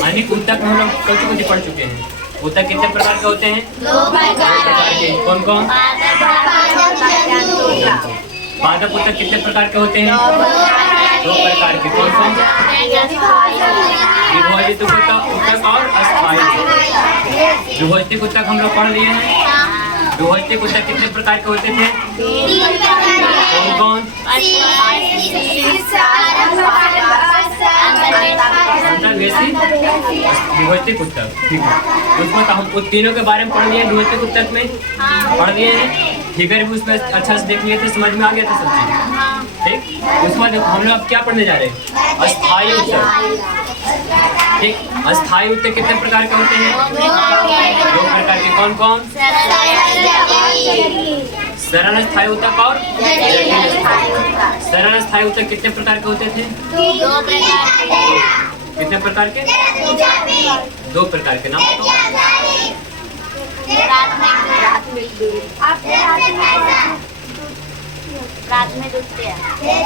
यानी ऊतक में हम लोग कौन पढ़ चुके हैं। ऊतक कितने प्रकार के होते हैं? 2 प्रकार के। कौन कौन? पादप ऊतक कितने प्रकार के होते हैं? 2 प्रकार के। कौन कौन? विभजित ऊतक और अस्थायी। विभजित ऊतक हम लोग पढ़ लिए हैं। विभजित ऊतक कितने प्रकार के होते थे? 3 कौन कौन? विभजित ऊतक। ठीक है, उसमें तो हम उन तीनों के बारे में पढ़ लिए। विभजित ऊतक में पढ़ लिए हैं, फिगर भी उसमें अच्छा से देख लिए थे, समझ में आ गया था सब चीज। ठीक, उसके बाद हम लोग अब क्या पढ़ने जा रहे हैं? अस्थायी ऊतक। ठीक, अस्थायी ऊतक कितने प्रकार के होते हैं? 2 प्रकार के। कौन कौन? सरल अस्थायी ऊतक और सरल अस्थायी ऊतक कितने प्रकार के होते थे? 2 प्रकार के। कितने प्रकार के? 2 प्रकार के। नाम बताओ।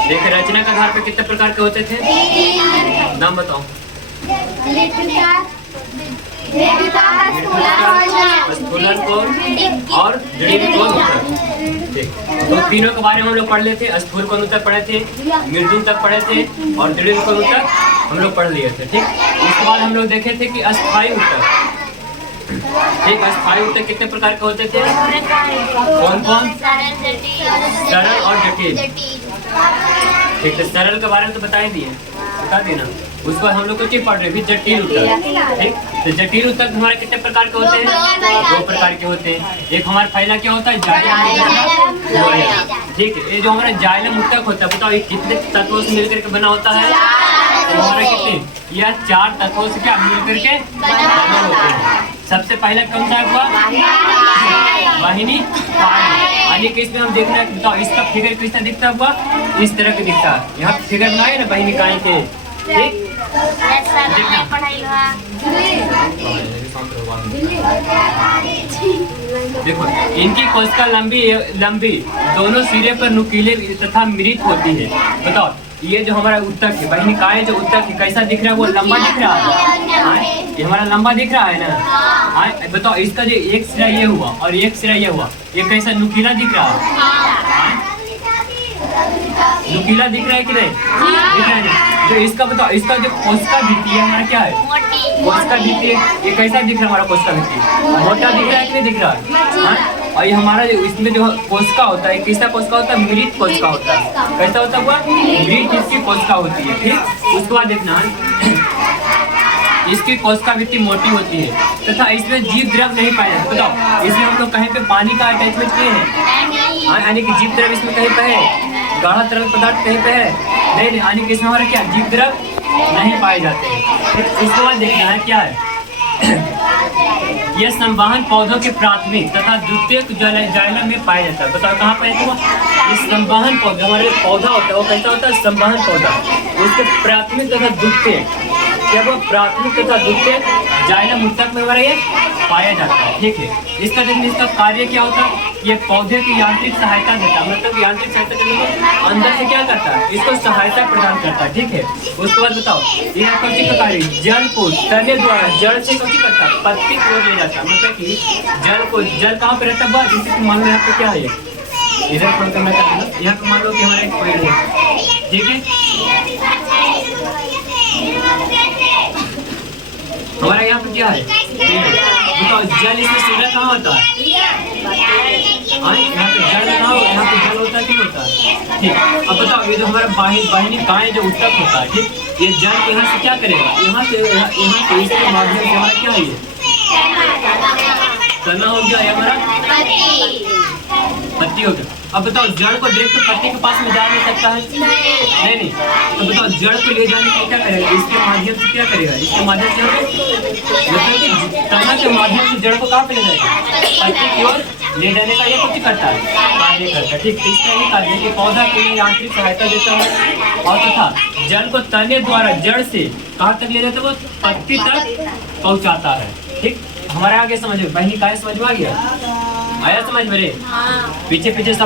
देखिए, रचना के आधार पे कितने प्रकार के होते थे? नाम बताओ। स्थूलन कोण और दृढ़ कोण ऊतक। तो तीनों के बारे में हम लोग पढ़ लेते हैं। स्थूल कोण ऊतक पढ़े थे, मृदु ऊतक पढ़े थे और दृढ़ कोण ऊतक हम लोग पढ़ लिए थे। ठीक, उसके बाद हम लोग देखे थे कि अस्थायी ऊतक। ठीक, अस्थायी ऊतक कितने प्रकार के होते थे? कौन कौन? सरल और जटिल। ठीक है, सरल के बारे में तो बता देना। उसके बाद हम लोग कुछ पढ़ रहे हैं जटिल ऊतक। ठीक, तो जटिल ऊतक हमारे कितने प्रकार के होते हैं? 2 प्रकार के होते हैं। एक हमारा पहला क्या होता है? जाइलम। ठीक है, ये जो हमारा जाइलम ऊतक होता है, बताओ ये कितने तत्वों से मिलकर के बना होता है? तो हमारा कितने? यह 4 तत्वों से क्या मिलकर के बने होते हैं। सबसे पहला कौन सा हुआ? वाहिनी। यानी कि इसमें हम देखना है, बताओ इसका फिगर कैसा दिखता हुआ? इस तरह के दिखता है। यहाँ फिगर बनाए ना वाहिनी काय के। ठीक, देखो इनकी कोशिका लंबी दोनों सिरे पर नुकीले तथा मृत होती है। बताओ ये जो हमारा ऊतक है, वाहिनिकाएं जो ऊतक है कैसा दिख रहा है? वो लंबा दिख रहा है। ये हमारा लंबा दिख रहा है ना। बताओ इसका जो एक सिरा ये हुआ और एक सिरा ये हुआ, ये कैसा नुकीला दिख रहा है? नुकीला दिख रहा है कि नहीं? दिख रहा है ना। तो इसका बताओ, इसका जो कोशिका भित्ति है हमारा क्या है? कोशिका भित्ति है। ये कैसा दिख रहा है हमारा कोशिका भित्ति? मोटा दिख रहा है कि नहीं दिख रहा है? और ये हमारा जो इसमें जो कोशिका होता है, किसका कोशिका होता है? मृत कोशिका होता है। कैसा होता हुआ? मृत इसकी कोशिका होती है। ठीक, उसके बाद देखना इसकी कोशिका भित्ति मोटी होती है तथा इसमें जीव द्रव नहीं पाया जाता। बताओ इसमें हम लोग कहीं पे पानी का अटैचमेंट किए हैं? यानी कि जीव द्रव इसमें कहीं पे है? गाढ़ा तरल पदार्थ कहीं पे है? नहीं, यानी कि इसमें हमारे क्या जीव द्रव नहीं पाए जाते हैं। इसके बाद देखना है क्या है? यह संवहन पौधों के प्राथमिक तथा द्वितीयक जाइलम में पाया जाता है। बताओ कहाँ पाया हुआ? ये संवहन पौधा, हमारे पौधा होता है वो कैसा होता है? संवहन पौधा। उसके प्राथमिक तथा द्वितीयक, क्या वो प्राथमिक तथा द्वितीयक जाइलम ऊतक में हमारा ये पाया जाता है। ठीक है, इसका देखिए इसका कार्य क्या होता है? ये पौधे की यांत्रिक सहायता देता है। मतलब यांत्रिक सहायता करने के अंदर से क्या करता है? इसको सहायता प्रदान करता है। ठीक है, उसके बाद बताओ यह कौन सी कार्य? जल को तने द्वारा जड़ से कौन सी करता है? पत्ती की ओर ले जाता है। मतलब कि जल कहाँ पे रहता है? जैसे मान लो यहाँ पे क्या है, इधर पर करना चाहते हैं। यहाँ पे मान लो कि हमारा एक पेड़ है। ठीक है, हमारा यहाँ पे क्या है? बताओ जल इसमें सीधा कहाँ होता है? यहाँ पे जल कहाँ हो? यहाँ पे जल होता है कि नहीं होता है? ठीक, अब बताओ ये जो हमारा वाहिनिकाएं जो ऊतक होता है, ठीक, ये जल यहाँ से क्या करेगा? यहाँ से इसके माध्यम से हमारा क्या है? तना हो गया, हमारा पत्ती हो गया। अब बताओ जड़ को डायरेक्ट पत्ती के पास में जा नहीं सकता है? नहीं। तो बताओ जड़ को ले जाने के क्या करेगा? इसके माध्यम से क्या करेगा? इसके माध्यम से मतलब कि तना के माध्यम से जड़ को कहाँ पे ले जाएगा? पत्ती की ओर ले जाने का ये कुछ करता है, कार्य करता है। ठीक, इसका ये कार्य है कि पौधा को यांत्रिक सहायता देता है और तथा जल को तने द्वारा जड़ से कहाँ तक ले जाता है? वो पत्ती तक पहुँचाता है। ठीक, हमारे आगे समझ में वाहिनिकाएं समझ में आ गया? आया समझ मेरे? पीछे सब